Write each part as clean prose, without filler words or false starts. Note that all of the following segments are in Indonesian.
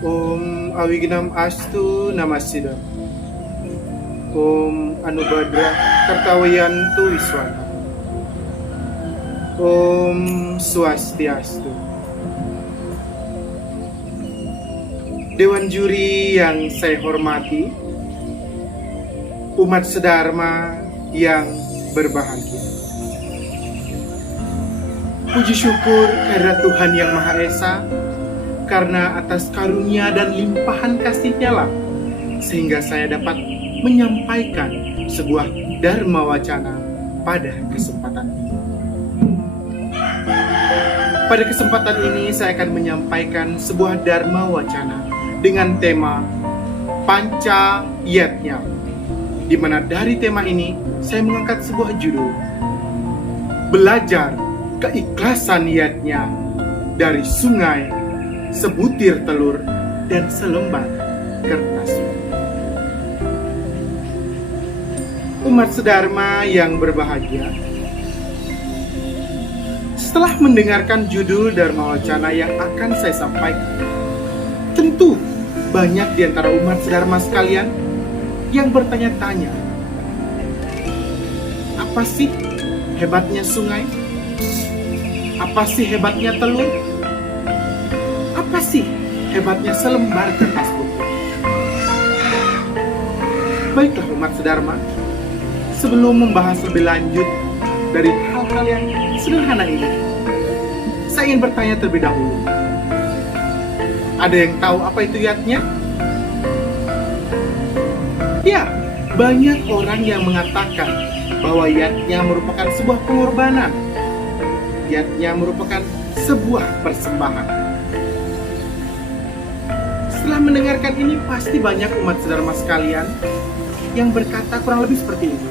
Om Awignam Astu Namasida. Om Anubhadra Kartawayantu Wiswana. Om Swastiastu. Dewan juri yang saya hormati, umat sedharma yang berbahagia. Puji syukur kehadirat Tuhan Yang Maha Esa, karena atas karunia dan limpahan kasih-Nya lah, sehingga saya dapat menyampaikan sebuah dharma wacana pada kesempatan ini. Pada kesempatan ini saya akan menyampaikan sebuah dharma wacana dengan tema Panca Yatnya, di mana dari tema ini saya mengangkat sebuah judul, Belajar Keikhlasan Yatnya dari Sungai, Sebutir Telur, dan Selembar Kertas. Umat sedharma yang berbahagia, setelah mendengarkan judul dharma wacana yang akan saya sampaikan, tentu banyak di antara umat sedharma sekalian yang bertanya-tanya, apa sih hebatnya sungai? Apa sih hebatnya telur? Apa sih hebatnya selembar kertas putih? Baiklah umat sedharma, sebelum membahas lebih lanjut dari hal-hal yang sederhana ini, saya ingin bertanya terlebih dahulu. Ada yang tahu apa itu yatnya? Ya, banyak orang yang mengatakan bahwa yatnya merupakan sebuah pengorbanan. Yatnya merupakan sebuah persembahan. Setelah mendengarkan ini, pasti banyak umat sedharma sekalian yang berkata kurang lebih seperti ini.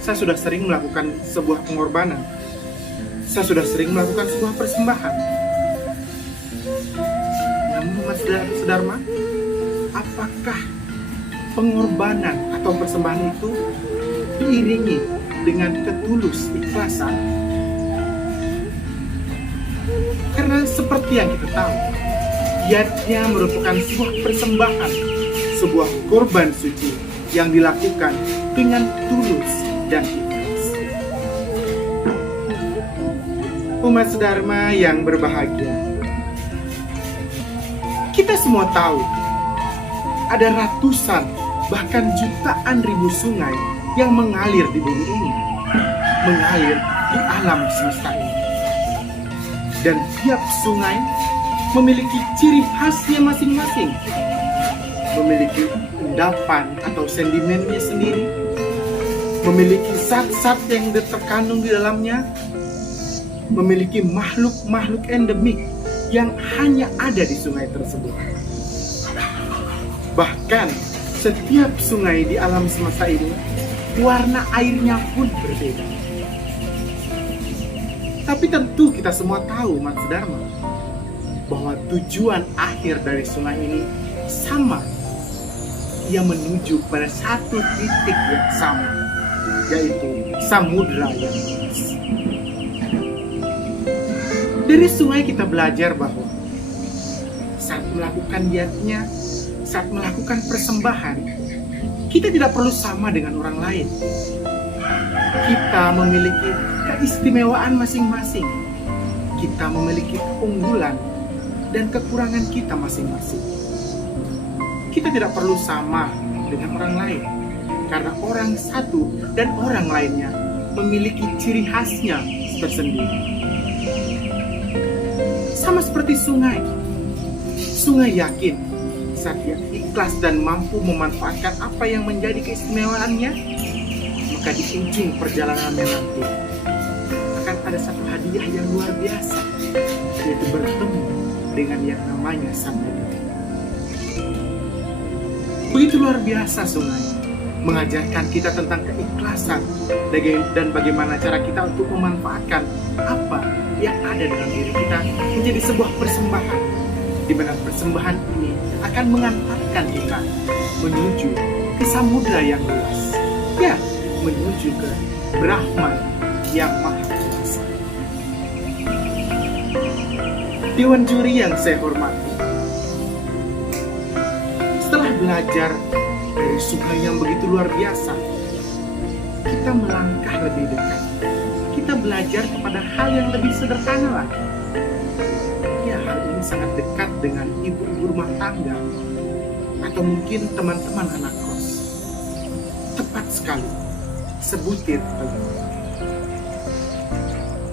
Saya sudah sering melakukan sebuah pengorbanan. Saya sudah sering melakukan sebuah persembahan. Namun umat sedharma, apakah pengorbanan atau persembahan itu diiringi dengan ketulus ikhlasan? Karena seperti yang kita tahu, yatnya merupakan sebuah persembahan, sebuah korban suci yang dilakukan dengan tulus dan ikhlas. Umat sedharma yang berbahagia, kita semua tahu ada ratusan bahkan jutaan ribu sungai yang mengalir di bumi ini, mengalir di alam semesta ini. Dan tiap sungai memiliki ciri khasnya masing-masing, memiliki endapan atau sedimennya sendiri, memiliki zat-zat yang terkandung di dalamnya, memiliki makhluk-makhluk endemik yang hanya ada di sungai tersebut. Bahkan setiap sungai di alam semesta ini, warna airnya pun berbeda. Tapi tentu kita semua tahu, umat sedharma, bahwa tujuan akhir dari sungai ini sama. Ia menuju pada satu titik yang sama, yaitu samudra yang luas. Dari sungai kita belajar bahwa saat melakukan yatnya, saat melakukan persembahan, kita tidak perlu sama dengan orang lain. Kita memiliki keistimewaan masing-masing. Kita memiliki keunggulan dan kekurangan kita masing-masing. Kita tidak perlu sama dengan orang lain, karena orang satu dan orang lainnya memiliki ciri khasnya tersendiri. Sama seperti sungai. Sungai yakin saat dia ikhlas dan mampu memanfaatkan apa yang menjadi keistimewaannya, maka di ujung perjalanannya nanti akan ada satu hadiah yang luar biasa, yaitu bertemu dengan yang namanya sang negeri. Begitu luar biasa sungai, mengajarkan kita tentang keikhlasan dan bagaimana cara kita untuk memanfaatkan apa yang ada dalam diri kita menjadi sebuah persembahan, di mana persembahan ini akan mengantarkan kita menuju ke samudra yang luas, ya, menuju ke Brahman yang maha kuasa. Dewan juri yang saya hormati, belajar dari sungai yang begitu luar biasa. Kita melangkah lebih dekat. Kita belajar kepada hal yang lebih sederhana lagi. Ya, hal ini sangat dekat dengan ibu-ibu rumah tangga atau mungkin teman-teman anak kos. Tepat sekali, sebutir telur.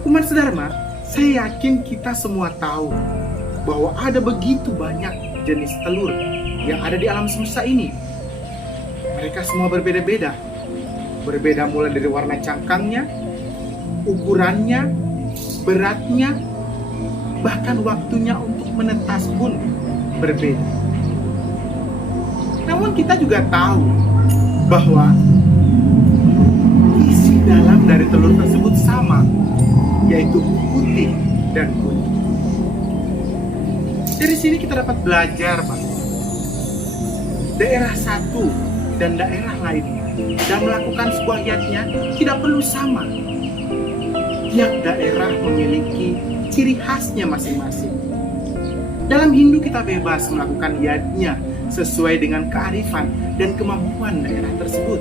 Umat sedharma, saya yakin kita semua tahu bahwa ada begitu banyak jenis telur yang ada di alam semesta ini. Mereka semua berbeda-beda. Berbeda mulai dari warna cangkangnya, ukurannya, beratnya, bahkan waktunya untuk menetas pun berbeda. Namun kita juga tahu bahwa isi dalam dari telur tersebut sama, yaitu putih dan putih. Dari sini kita dapat belajar bahwa daerah satu dan daerah lainnya dan melakukan sebuah yatnya tidak perlu sama. Tiap daerah memiliki ciri khasnya masing-masing. Dalam Hindu kita bebas melakukan yatnya sesuai dengan kearifan dan kemampuan daerah tersebut.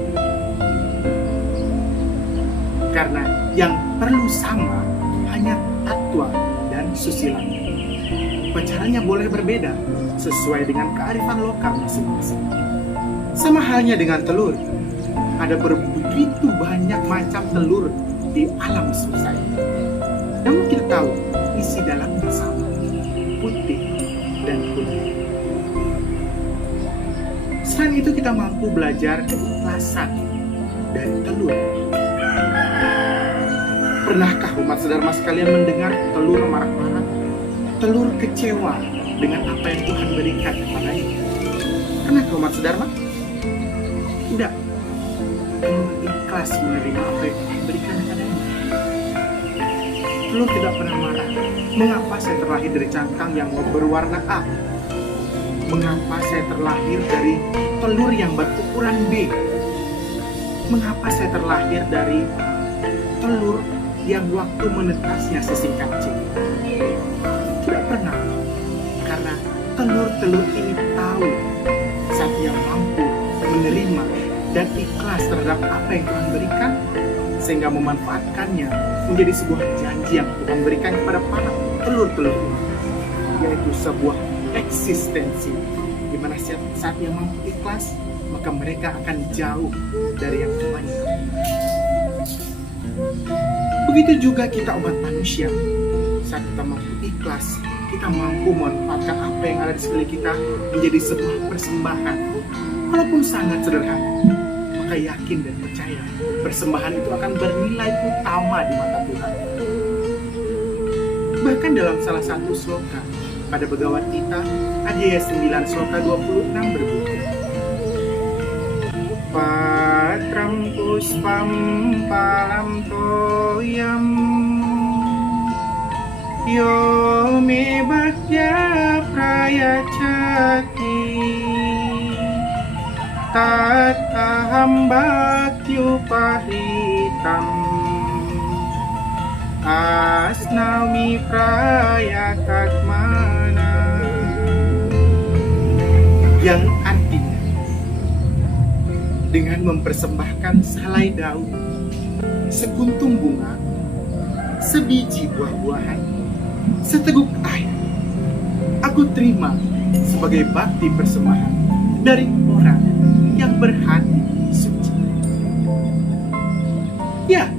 Karena yang perlu sama hanya tatwa dan susila. Upacaranya boleh berbeda sesuai dengan kearifan lokal masing-masing. Sama halnya dengan telur. Ada begitu banyak macam telur di alam semesta ini. Namun kita tahu isi dalamnya sama, putih dan kuning. Selain itu kita mampu belajar keikhlasan dari telur. Pernahkah umat sedharma sekalian mendengar telur marah-marah? Telur kecewa dengan apa yang Tuhan berikan kepadanya? Pernahkah umat sedharma? Tidak. Telur ikhlas menerima apa yang Tuhan berikan kepadanya. Telur tidak pernah marah. Mengapa saya terlahir dari cangkang yang berwarna A? Mengapa saya terlahir dari telur yang berukuran B? Mengapa saya terlahir dari telur yang waktu menetasnya sesingkat C? Tidak pernah. Karena telur-telur ini tahu saat ia mampu menerima dan ikhlas terhadap apa yang Tuhan berikan, sehingga memanfaatkannya menjadi sebuah janji yang Tuhan berikan kepada para telur-telur ini, yaitu sebuah eksistensi di mana saat ia mampu ikhlas, maka mereka akan jauh dari yang tuanya. Begitu juga kita umat manusia. Saat kita mampu ikhlas, kita mampu memanfaatkan apa yang ada di sekeliling kita menjadi sebuah persembahan. Walaupun sangat sederhana, maka yakin dan percaya persembahan itu akan bernilai utama di mata Tuhan. Bahkan dalam salah satu sloka pada Bhagavad Gita, Adhyaya 9 sloka 26 berbunyi, Patram puspam palam toyam yo me bhakya prayachati tat aham bhakyupahitam asnami prayatmatmana, yang artinya dengan mempersembahkan sehelai daun, sekuntum bunga, sebiji buah-buahan, seteguk air, aku terima sebagai bakti persembahan dari orang yang berhati suci. Ya,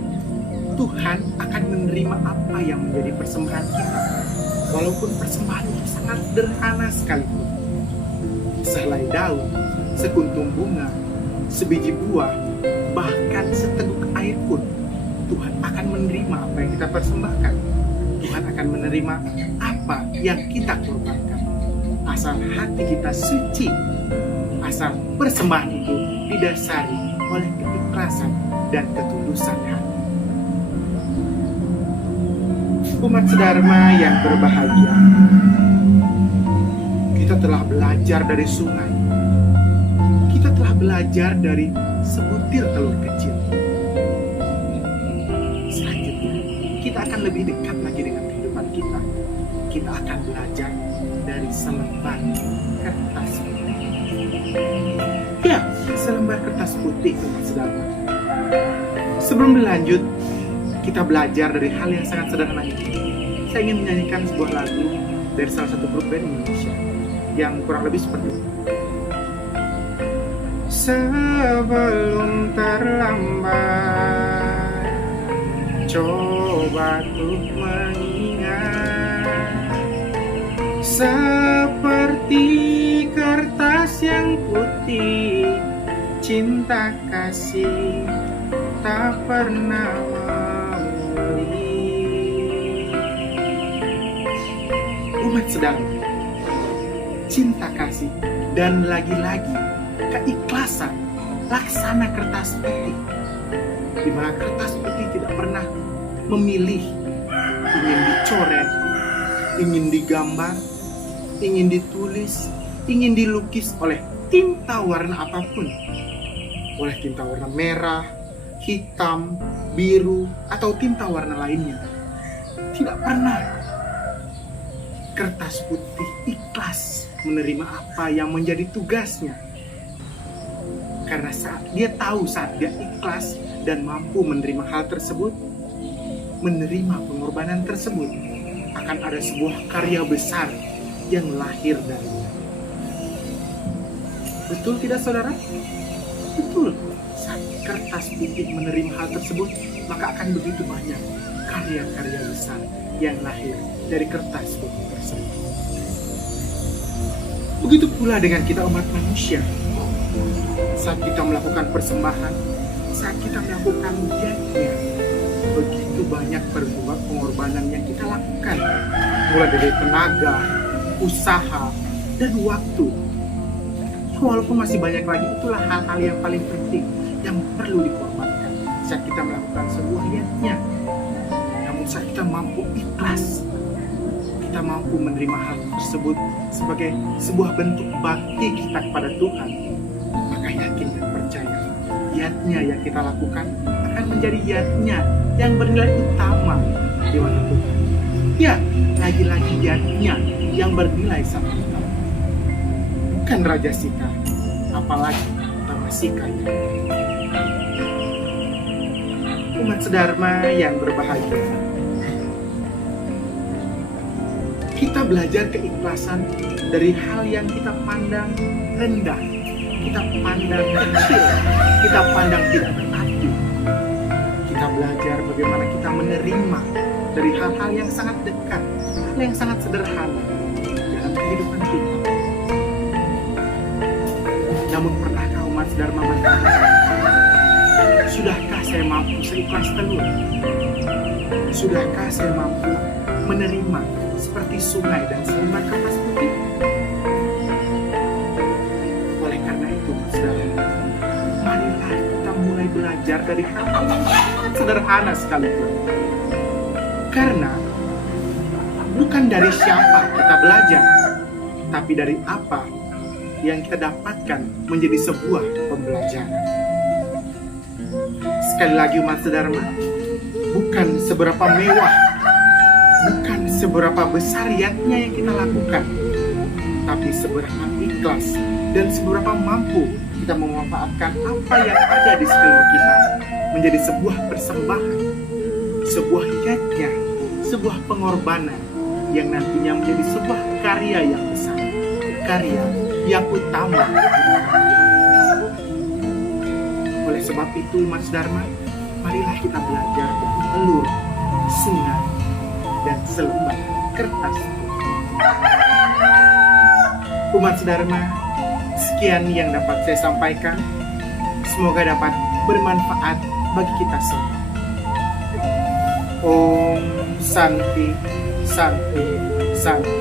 Tuhan akan menerima apa yang menjadi persembahan kita, walaupun persembahan itu sangat sederhana sekalipun. Sehelai daun, sekuntum bunga, sebiji buah, bahkan seteguk air pun, Tuhan akan menerima apa yang kita persembahkan. Tuhan akan menerima apa yang kita korbankan, asal hati kita suci, asal persembahan itu didasari oleh keikhlasan dan ketulusan hati. Umat sedharma yang berbahagia, kita telah belajar dari sungai, kita telah belajar dari sebutir telur kecil. Selanjutnya, kita akan lebih dekat lagi dengan kehidupan kita. Kita akan belajar dari selembar kertas putih. Ya, selembar kertas putih, Umat Sedharma. Sebelum dilanjut, kita belajar dari hal yang sangat sederhana ini. Saya ingin menyanyikan sebuah lagu dari salah satu grup band Indonesia yang kurang lebih seperti ini. Sebelum terlambat, coba tuh mengingat, seperti kertas yang putih, cinta kasih tak pernah membeli. Umat Sedharma, cinta kasih dan lagi-lagi keikhlasan laksana kertas putih, di mana kertas putih tidak pernah memilih ingin dicoret, ingin digambar, ingin ditulis, ingin dilukis oleh tinta warna apapun, oleh tinta warna merah, hitam, biru, atau tinta warna lainnya. Tidak pernah. Kertas putih ikhlas menerima apa yang menjadi tugasnya. Karena dia tahu saat dia ikhlas dan mampu menerima hal tersebut, menerima pengorbanan tersebut, akan ada sebuah karya besar yang lahir darinya. Betul tidak, saudara? Betul. Saat kertas putih menerima hal tersebut, maka akan begitu banyak karya-karya besar yang lahir dari kertas putih tersebut. Begitu pula dengan kita umat manusia. Saat kita melakukan persembahan, saat kita melakukan yajna, begitu banyak pengorbanan yang kita lakukan, mulai dari tenaga, usaha, dan waktu. Walaupun masih banyak lagi, itulah hal-hal yang paling penting yang perlu dikorbankan saat kita melakukan sebuah yajna. Namun saat kita mampu ikhlas, kita mampu menerima hal tersebut sebagai sebuah bentuk bakti kita kepada Tuhan, maka yakin dan percaya yajna yang kita lakukan akan menjadi yajna yang bernilai utama di mata Tuhan. Ya, lagi-lagi yajna yang bernilai sangat utama. Bukan Raja Sika, apalagi Tamasika. Umat Sedharma yang berbahagia, kita belajar keikhlasan dari hal yang kita pandang rendah, kita pandang kecil, kita pandang tidak berarti. Kita belajar bagaimana kita menerima dari hal-hal yang sangat dekat, hal yang sangat sederhana dalam kehidupan kita. Namun pernahkah umat Sedharma berkata, sudahkah saya mampu seikhlas telur? Sudahkah saya mampu menerima seperti sungai dan selembar kertas putih? Oleh karena itu, saudara, marilah kita mulai belajar dari hal-hal yang sangat sederhana sekalipun. Karena bukan dari siapa kita belajar, tapi dari apa yang kita dapatkan menjadi sebuah pembelajaran. Sekali lagi umat Sedharma, bukan seberapa mewah, bukan seberapa besar yajna yang kita lakukan, tapi seberapa ikhlas dan seberapa mampu kita memanfaatkan apa yang ada di sekeliling kita menjadi sebuah persembahan, sebuah yajna, sebuah pengorbanan yang nantinya menjadi sebuah karya yang besar, karya yang utama. Oleh sebab itu umat Sedharma, marilah kita belajar dari telur, sungai, dan selembar kertas. Umat Sedharma, sekian yang dapat saya sampaikan. Semoga dapat bermanfaat bagi kita semua. Om Santi, Santi, Santi.